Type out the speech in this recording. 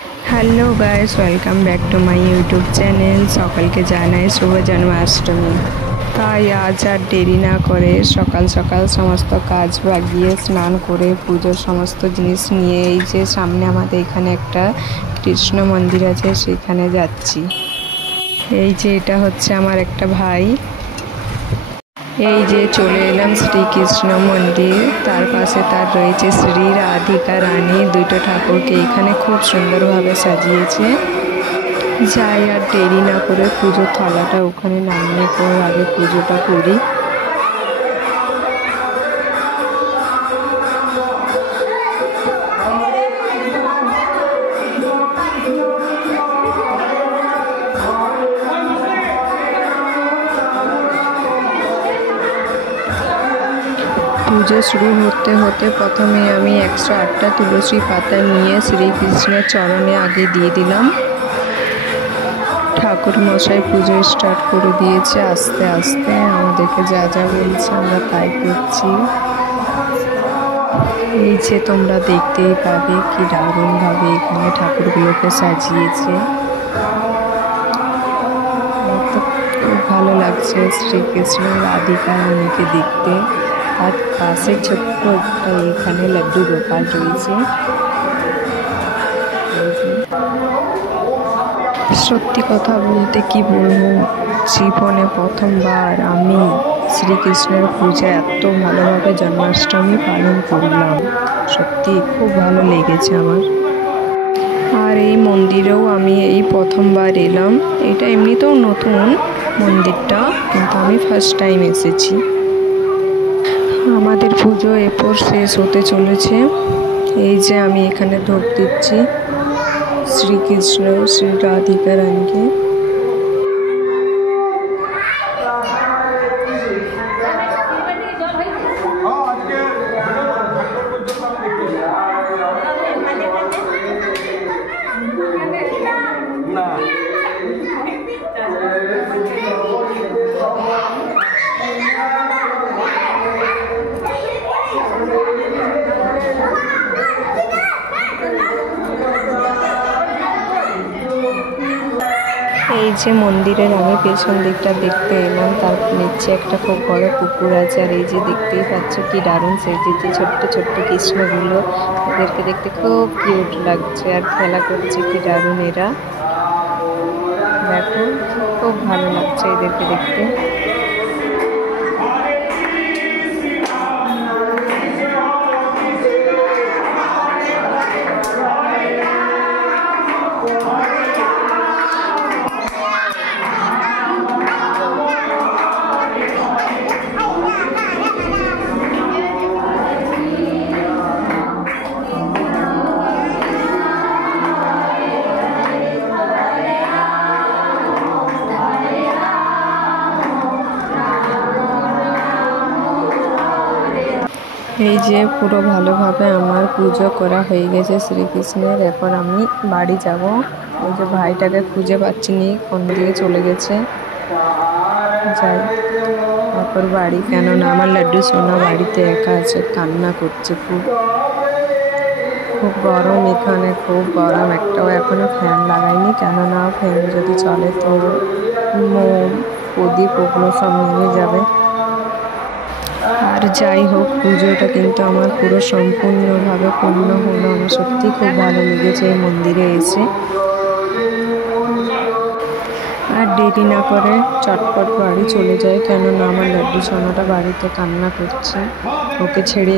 Hello guys, welcome back to my YouTube channel. सकलके जानाई शुभ जन्माष्टमी। তাই আজ আর দেরি না করে সকাল সকাল সমস্ত কাজ বাগিয়ে স্নান করে পুজোর সমস্ত জিনিস নিয়ে এই যে সামনে আমাদের এখানে একটা কৃষ্ণ মন্দির আছে, সেখানে যাচ্ছি। এই যে এটা হচ্ছে আমার একটা ভাই। এই যে চলে এলাম শ্রীকৃষ্ণ মন্দির, তার পাশে তার রয়েছে শ্রী রাধিকা রানী, দুটো ঠাকুরকে এখানে খুব সুন্দরভাবে সাজিয়েছে। যাই আর দেরি না করে পুজোর থালাটা ওখানে নামিয়ে আগে পুজোটা করি। পুজো শুরু হতে হতে প্রথমে আমি 108টা তুলসী পাতা নিয়ে শ্রীকৃষ্ণের চরণে আগে দিয়ে দিলাম। ঠাকুর মশাই পুজো স্টার্ট করে দিয়েছে আস্তে আস্তে, আমাদেরকে যা যা বলছে আমরা তাই করছি। এই যে তোমরা দেখতেই পাবে কি দারুণভাবে এখানে ঠাকুরগুলোকে সাজিয়েছে। খুব ভালো লাগছে শ্রীকৃষ্ণ রাধিকা রানীকে দেখতে। আর পাশে ছোট্ট একটা এখানে লাড্ডু গোপাল রয়েছে। সত্যি কথা বলতে কি বলবো, জীবনে প্রথমবার আমি শ্রীকৃষ্ণের পূজা এত ভালোভাবে জন্মাষ্টমী পালন করলাম। সত্যি খুব ভালো লেগেছে আমার। আর এই মন্দিরেও আমি এই প্রথমবার এলাম। এটা এমনিতেও নতুন মন্দিরটা, কিন্তু আমি ফার্স্ট টাইম এসেছি। আমাদের পুজো এরপর শেষ হতে চলেছে। এই যে আমি এখানে ধূপ দিচ্ছি শ্রীকৃষ্ণ শ্রী রাধিকা রানীকে। এই যে মন্দিরের আমি পেছন দিকটা দেখতে এলাম, তারপর নিচে একটা খুব বড় পুকুর আছে। আর এই যে দেখতেই পাচ্ছ কি দারুণ সেজেছে ছোট্ট ছোট্ট কৃষ্ণগুলো, এদেরকে দেখতে খুব কিউট লাগছে আর খেলা করছে কি দারুণ এরা। দেখো খুব ভালো লাগছে এদেরকে দেখতে। এই যে পুরো ভালোভাবে আমার পুজো করা হয়ে গেছে শ্রীকৃষ্ণের। এখন আমি বাড়ি যাব। ওই যে ভাইটাকে খুঁজে পাচ্ছি নি, কোন দিকে চলে গেছে। যাই তারপর বাড়ি, কেননা আমার লাড্ডু সোনা বাড়িতে একা আছে, কান্না করছে খুব। খুব গরম এখানে, খুব গরম। একটাও এখনো ফ্যান লাগাইনি, কেননা ফ্যান যদি চলে তো মোম প্রদীপ ওগুলো সব নেমে যাবে। আর যাই হোক, পুজোটা কিন্তু আমার পুরো সম্পূর্ণভাবে পূর্ণ হলো। আমার সত্যি খুব ভালো লেগেছে এই মন্দিরে এসে। আর দেরি না করে চটপট বাড়ি চলে যায়, কেননা আমার লাড্ডু সোনাটা বাড়িতে কান্না করছে, ওকে ছেড়ে